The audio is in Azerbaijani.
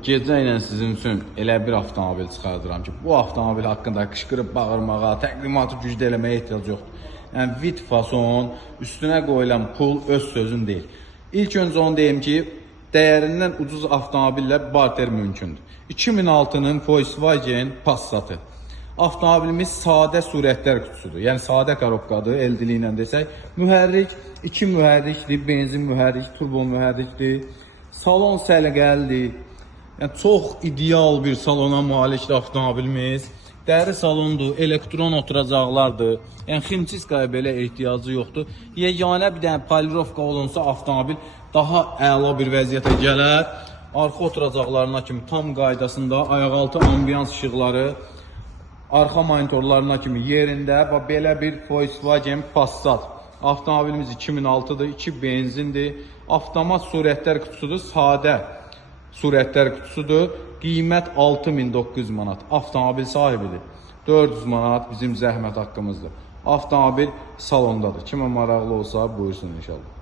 Gecə ilə sizin üçün elə bir avtomobil çıxardıram ki, bu avtomobil haqqında qışqırıb bağırmağa, təqdimatı gücdə eləməyə ehtiyac yoxdur. Yəni, vit fason, üstünə qoyulan pul öz sözün deyil. İlk öncə onu deyim ki, dəyərindən ucuz avtomobillər barter mümkündür. 2006-nın Volkswagen Passatı. Avtomobilimiz sadə surətlər qutusudur. Yəni, sadə korobkadır, el dili ilə desək. Mühərrik, 2 mühərrikdir, benzin mühərrik, turbo mühərrikdir. Salon səliqəlidir. Yəni, çox ideal bir salona malikdir avtomobilimiz. Dəri salondur, elektron oturacaqlardır. Yəni, ximçiskaya belə ehtiyacı yoxdur. Yeganə bir dənə polirovka olunsa avtomobil daha əla bir vəziyyətə gələr. Arxa oturacaqlarına kimi tam qaydasında, ayaqaltı ambiyans işıqları, arxa monitorlarına kimi yerində və belə bir Volkswagen Passat. Avtomobilimiz 2006-dır, 2 benzindir, avtomat surətlər qutusudur, sadə surətlər qutusudur. Qiymət 6900 manat. Avtomobil sahibidir. 400 manat bizim zəhmət haqqımızdır. Avtomobil salondadır. Kimə maraqlı olsa buyursun inşallah.